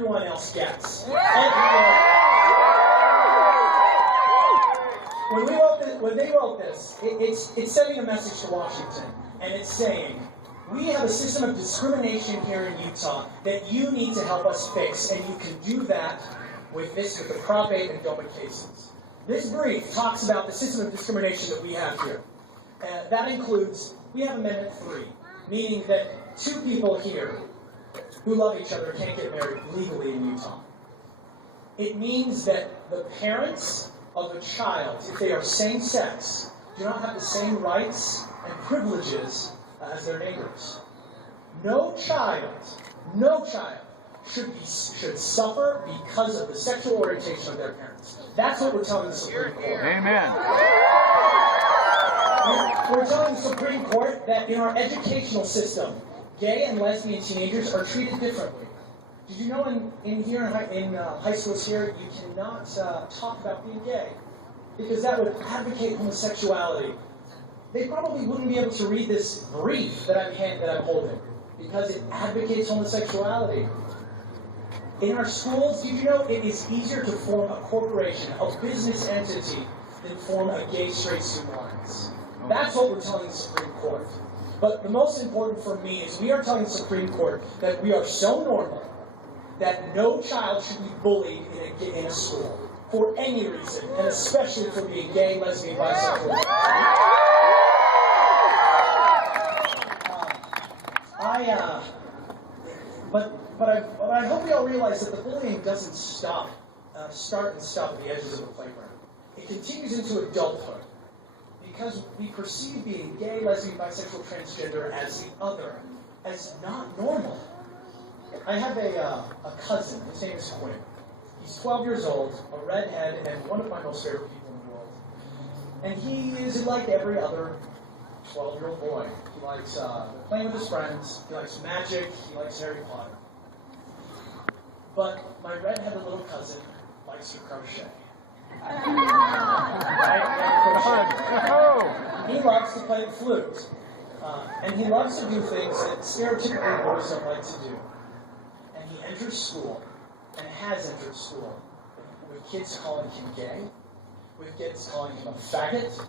everyone else gets. When they wrote this, it's sending a message to Washington, and it's saying, we have a system of discrimination here in Utah that you need to help us fix, and you can do that with the Prop 8 and DOMA cases. This brief talks about the system of discrimination that we have here. That includes, we have Amendment 3, meaning that two people here who love each other can't get married legally in Utah. It means that the parents of a child, if they are same-sex, do not have the same rights and privileges as their neighbors. No child should suffer because of the sexual orientation of their parents. That's what we're telling the Supreme Court. Amen. We're telling the Supreme Court that in our educational system, gay and lesbian teenagers are treated differently. Did you know in high schools here, you cannot talk about being gay because that would advocate homosexuality. They probably wouldn't be able to read this brief that I'm holding because it advocates homosexuality. In our schools, did you know it is easier to form a corporation, a business entity, than form a gay-straight student alliance? That's what we're telling the Supreme Court. But the most important for me is we are telling the Supreme Court that we are so normal that no child should be bullied in a school for any reason, and especially for being gay, lesbian, bisexual. But I hope we all realize that the bullying doesn't start and stop at the edges of the playground. It continues into adulthood because we perceive being gay, lesbian, bisexual, transgender as the other, as not normal. I have a cousin. His name is Quinn. He's 12 years old, a redhead, and one of my most favorite people in the world. And he is like every other 12-year-old boy. He likes playing with his friends. He likes magic. He likes Harry Potter. But my redheaded little cousin likes to crochet. He loves to play the flute. And he loves to do things that stereotypically boys don't like to do. And he enters school, and has entered school, with kids calling him gay, with kids calling him a faggot.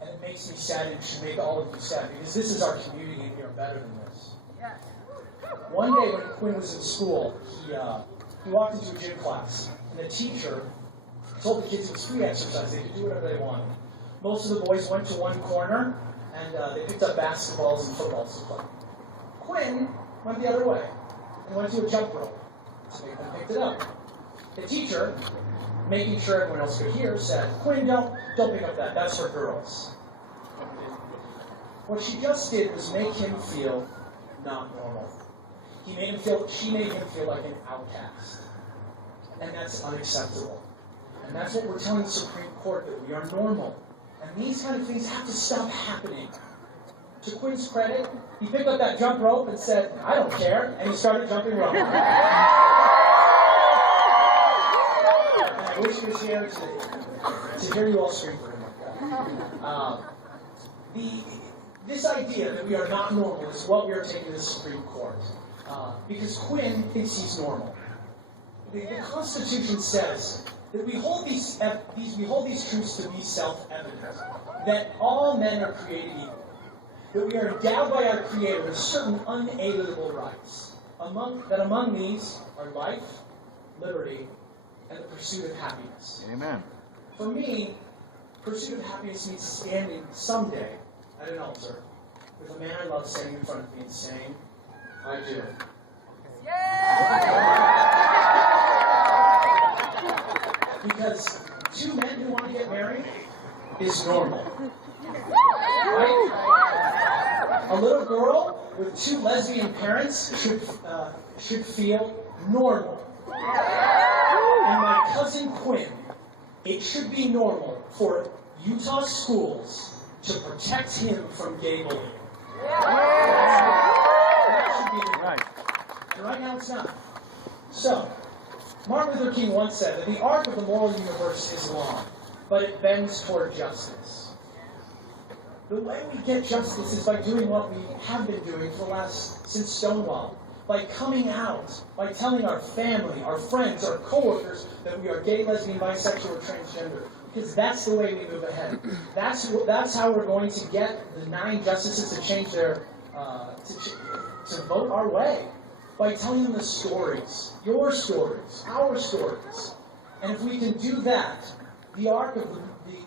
And it makes me sad, and it should make all of you sad, because this is our community, and we are better than this. One day when Quinn was in school, he walked into a gym class, and the teacher told the kids it was free exercise. They could do whatever they wanted. Most of the boys went to one corner, and they picked up basketballs and footballs to play. Quinn went the other way, and went to a jump rope. So they picked it up. The teacher, making sure everyone else could hear, said, "Quinn, don't pick up that. That's for girls." What she just did was make him feel not normal. She made him feel like an outcast. And that's unacceptable. And that's what we're telling the Supreme Court, that we are normal. And these kind of things have to stop happening. To Quinn's credit, he picked up that jump rope and said, "I don't care," and he started jumping rope. And I wish he was here to hear you all scream for him like that. This idea that we are not normal is what we are taking to the Supreme Court. Because Quinn thinks he's normal. The Constitution says that we hold these truths to be self-evident, that all men are created equal, that we are endowed by our Creator with certain unalienable rights. Among these are life, liberty, and the pursuit of happiness. Amen. For me, pursuit of happiness means standing someday at an altar with a man I love standing in front of me and saying, "I do." Because two men who want to get married is normal. Right? A little girl with two lesbian parents should feel normal. And my cousin Quinn, it should be normal for Utah schools to protect him from gay bullying. That should be right. And right now it's not. So, Martin Luther King once said that the arc of the moral universe is long, but it bends toward justice. The way we get justice is by doing what we have been doing since Stonewall. by coming out, by telling our family, our friends, our coworkers that we are gay, lesbian, bisexual, or transgender. Because that's the way we move ahead. That's how we're going to get the 9 justices to change their, to vote our way. By telling them the stories, your stories, our stories. And if we can do that,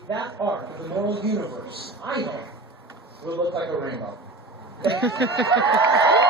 that arc of the moral universe, I know, will look like a rainbow. Thank you.